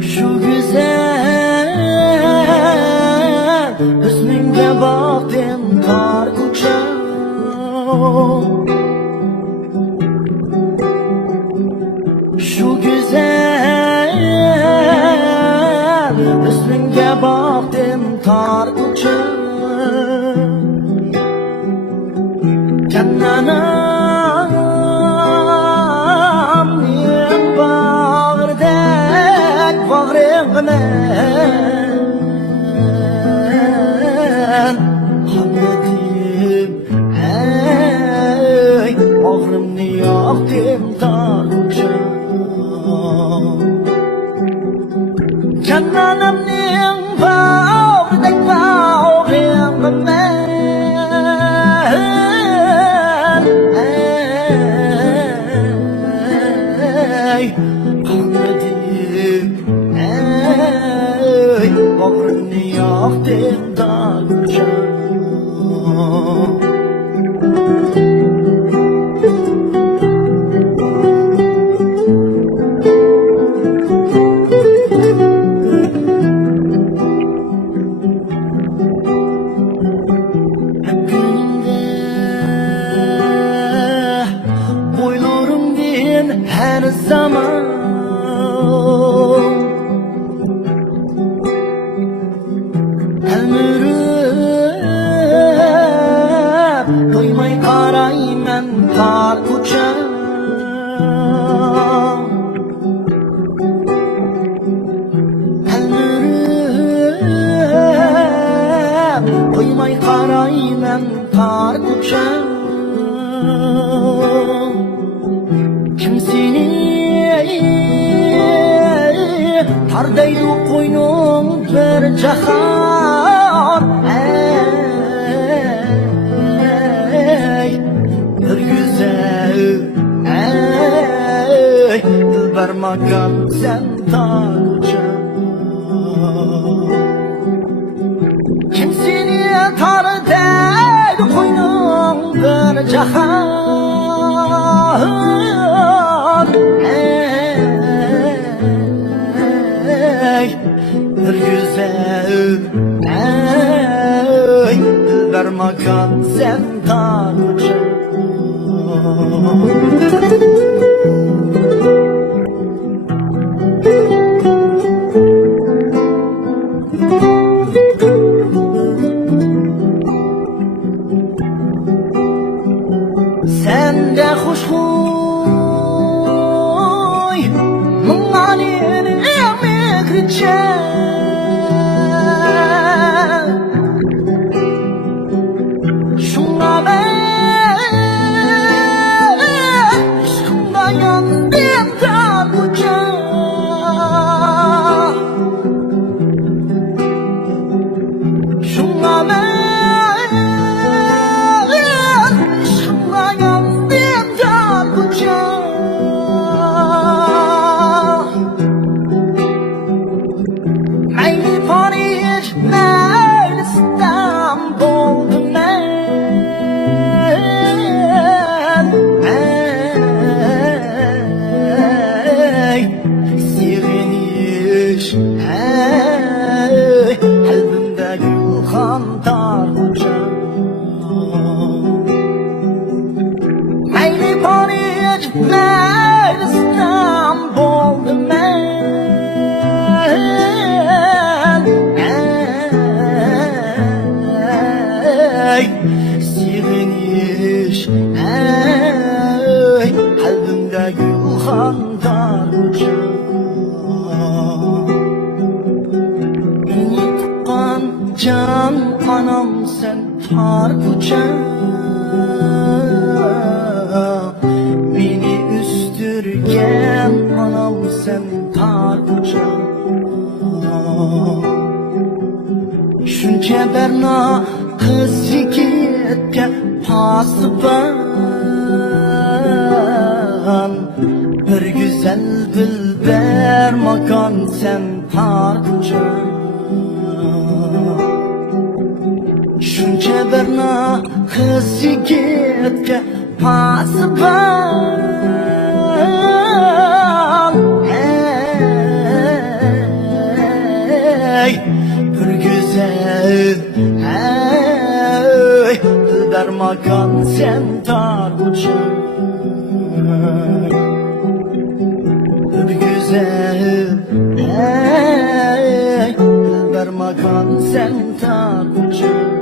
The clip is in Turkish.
Şu güzel hüsnünge baktım tar uçan. Şu güzel hüsnünge baktım tar uçan. Cannanam yen bağırdak bağrıngmen Hamledim ey bağrımni yaktım tar uçan. Cannanam yen bağırdak bağrıngmen bağrını yaktım tar uçan. Gününde boylarımdin her zaman doymay qarayman tar uçan. Doymay qarayman tar uçan. Kim seni tardaydı qo'ynung bir jahon. Bir güzel ey dilbermagan sen tar uçan. Kim seni tardaydı qo'ynung bir jahon. Bir güzel ey dilbermagan sen tar uçan. Sen de hoşgöy mınganin emekriçen. Şuna ben aşkımda yandım tar uçan. Şuna ben Neredesem boldum ben Sireniş kalbimde gülhan Beni tutan can anam sen tar kucak Beni üstürgen anam sen tar kucak Şunca berna kız yigitke pasıban Bir güzel dilber makan sen tar kucak Şunca berna kız yigitke pasıban Bir güzel dilber makan sen tar kucak Bir güzel dilber makan sen tar kucak